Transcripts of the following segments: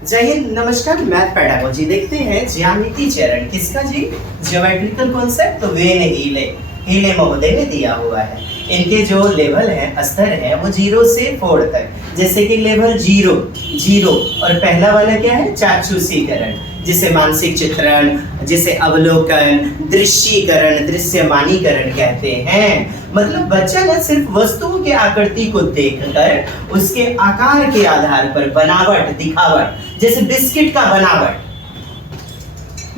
जय हिंद, नमस्कार। Math pedagogy देखते हैं ज्यामिति चरण किसका जी? ज्योमेट्रिकल कॉन्सेप्ट तो वेन हीले महोदय ने दिया हुआ है। इनके जो लेवल है, स्तर है, वो 0 से 4 तक। जैसे कि लेवल 0 और पहला वाला क्या है? चाक्षुषीकरण, जिसे मानसिक चित्रण, जिसे अवलोकन, दृश्यीकरण, दृश्यमानीकरण कहते हैं। मतलब बच्चा ना सिर्फ वस्तुओं के आकृति को देखकर उसके आकार के आधार पर बनावट, दिखावट, जैसे बिस्किट का बनावट,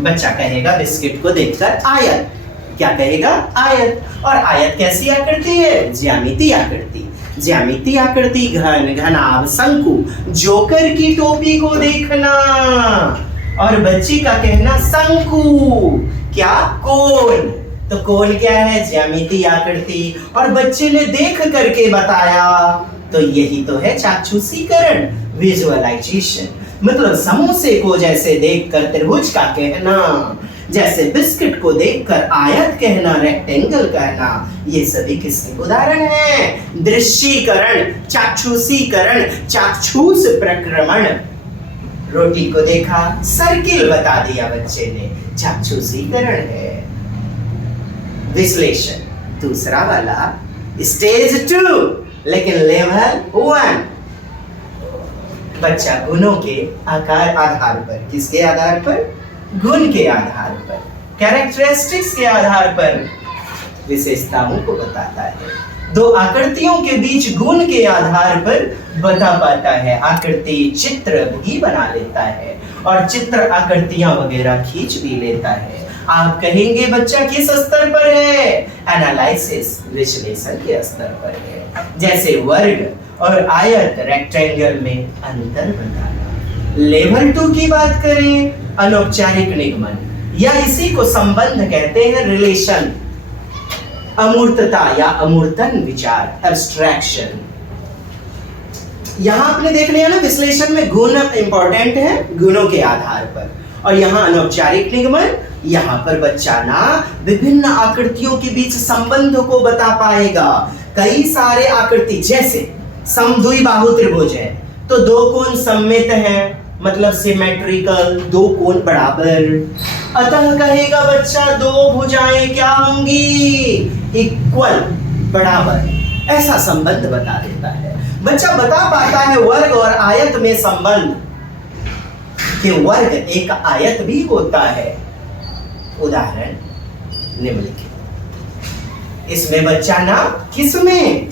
बच्चा कहेगा बिस्किट को देखकर आयत। क्या कहेगा? आयत। और आयत कैसी आकृति है? ज्यामिति आकृति। ज्यामिति आकृति घन, घनाभ, शंकु, जोकर की टोपी को देखना। और बच्ची का कहना शंकु। क्या? कोन। तो कोन क्या है? ज्यामिति आकृति। और बच्चे ने देख करके बताया, तो यही तो है चाक्षुषीकरण, विजुअलाइजेशन। मतलब समोसे को जैसे देखकर त्रिभुज का कहना, जैसे बिस्किट को देखकर आयत कहना, रेक्टेंगल कहना, ये सभी किसके उदाहरण हैं? दृश्यीकरण, चाक्षुषीकरण, चाक्षुष प्रक्रमण। रोटी को देखा, सर्किल बता दिया बच्चे ने, चाक्षुषीकरण है। विश्लेषण दूसरा वाला स्टेज 2, लेकिन लेवल 1। बच्चा गुणों के आधार पर, किसके आधार पर? गुण के आधार पर, कैरेक्टरिस्टिक्स के आधार पर विशेषताओं को बताता है। दो आकृतियों के बीच गुण के आधार पर बता पाता है। आकृति चित्र भी बना लेता है और चित्र आकृतियां वगैरह खींच भी लेता है। आप कहेंगे बच्चा किस स्तर पर है? एनालिसिस, विश्लेषण के स्तर पर है। जैसे वर्ग और आयत, रेक्टेंगल में अंतर बताना। लेवल 2 की बात करें, अनौपचारिक निगमन, या इसी को संबंध कहते हैं, रिलेशन, अमूर्तता या अमूर्तन विचार, एब्स्ट्रैक्शन। यहां आपने देख लिया ना, विश्लेषण में गुण इंपॉर्टेंट है, गुणों के आधार पर। और यहाँ अनौपचारिक निगमन, यहाँ पर बच्चा ना विभिन्न आकृतियों के बीच संबंध को बता पाएगा। कई सारे आकृति, जैसे समद्विबाहु त्रिभुज है तो दो कोण सममित हैं, मतलब सिमेट्रिकल, दो कोण बराबर। अतः कहेगा बच्चा दो भुजाएं क्या होंगी? इक्वल, बराबर। ऐसा संबंध बता देता है। बच्चा बता पाता है वर्ग और आयत में संबंध, कि वर्ग एक आयत भी होता है। उदाहरण निम्नलिखित। इसमें बच्चा ना किसमें?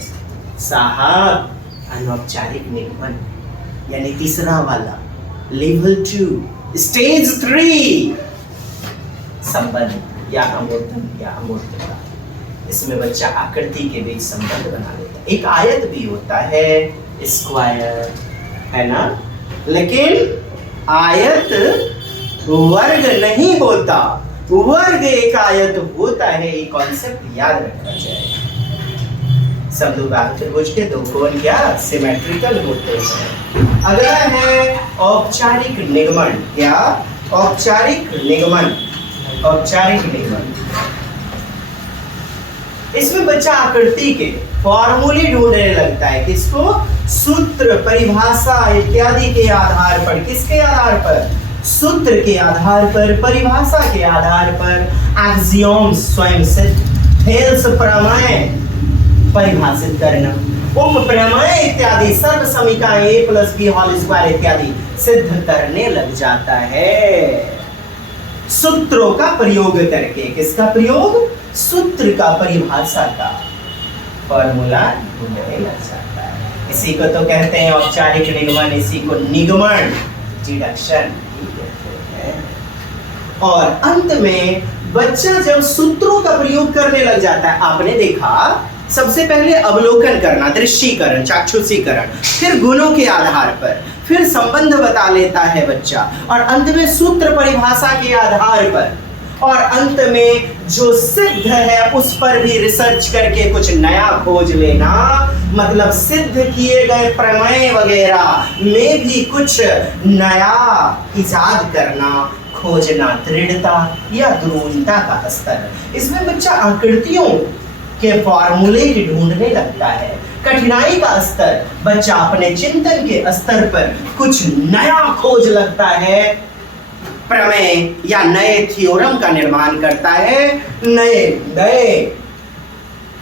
साहब अनौपचारिक निगमन, यानी तीसरा वाला, लेवल 2, स्टेज 3, संबंध या अमूर्तन या अमूर्तता। इसमें बच्चा आकृति के बीच संबंध बना लेता है। एक आयत भी होता है, स्क्वायर, है ना, लेकिन आयत वर्ग नहीं होता। वर्ग एक आयत होता है, ये कॉन्सेप्ट याद रखना चाहिए। समद्विबाहु त्रिभुज के दो कोण क्या? सिमेट्रिकल होते हैं। अगला है औपचारिक निगमन। क्या? औपचारिक निगमन। औपचारिक निगमन, इसमें बच्चा आकृति के फॉर्मूले ढूंढने लगता है। किसको? सूत्र, परिभाषा इत्यादि के आधार पर। किसके आधार पर? सूत्र के आधार पर, परिभाषा के आधार पर, एक्सियोम्स, स्वयं सिद्ध, थेल्स प्रमेय परिभाषित करना, उप प्रमेय इत्यादि, सर्व समीकरण a+b² इत्यादि सिद्ध करने लग जाता है। सूत्रों का प्रयोग करके। किसका प्रयोग? सूत्र का, परिभाषा का, फॉर्मूला ढूंढने लग जाता है। इसी को तो कहते हैं औपचारिक निगमन, इसी को निगमन, डिडक्शन कहते हैं। और अंत में बच्चा जब सूत्रों का प्रयोग करने लग जाता है, आपने देखा सबसे पहले अवलोकन करना, दृश्यीकरण, चाक्षुषीकरण, फिर गुणों के आधार पर, फिर संबंध बता लेता है बच्चा, और अंत में सूत्र परिभाषा के आधार पर, और अंत में जो सिद्ध है उस पर भी रिसर्च करके कुछ नया खोज लेना। मतलब सिद्ध किए गए प्रमेय वगैरह में भी कुछ नया इजाद करना, खोजना, दृढ़ता या द्रोणता का स्तर। इसमें बच्चा आकृतियों के फॉर्मूले ढूंढने लगता है। कठिनाई का स्तर, बच्चा अपने चिंतन के स्तर पर कुछ नया खोज लगता है, प्रमेय या नए थ्योरम का निर्माण करता है, नए नए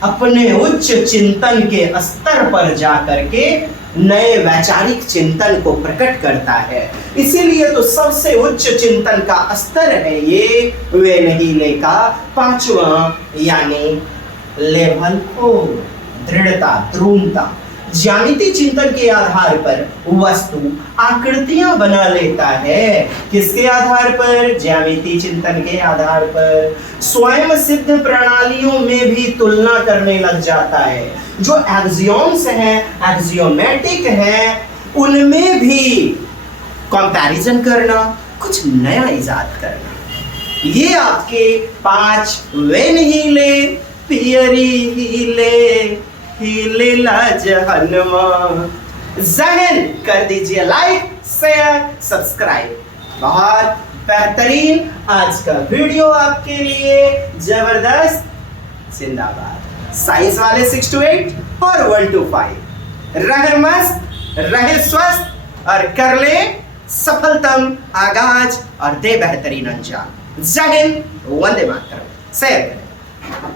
अपने उच्च चिंतन के स्तर पर जाकर के नए वैचारिक चिंतन को प्रकट करता है। इसीलिए तो सबसे उच्च चिंतन का स्तर है ये वेनहीले का 5वां यानी लेवल 4, दृढ़ता, द्रुमता। ज्यामिति चिंतन के आधार पर वस्तु आकृतियां बना लेता है। किसके आधार पर? ज्यामिति चिंतन के आधार पर। स्वयं सिद्ध प्रणालियों में भी तुलना करने लग जाता है। जो एक्सियोम्स हैं, एक्सियोमेटिक हैं, उनमें भी कंपैरिजन करना, कुछ नया इजाद करना। ये आपके 5 वेनहीले पियरी हीले हीले लाजहनमा। जहन कर दीजिए लाइक, शेयर, सब्सक्राइब। बहुत बेहतरीन आज का वीडियो आपके लिए, जबरदस्त, जिंदाबाद। साइंस वाले 6 to 8 और 1 to 5 रहे मस्त, रहे स्वस्थ और कर ले सफलतम आगाज और दे बेहतरीन अंजाम। जय हिंद, वंदे मातरम। शेयर करें।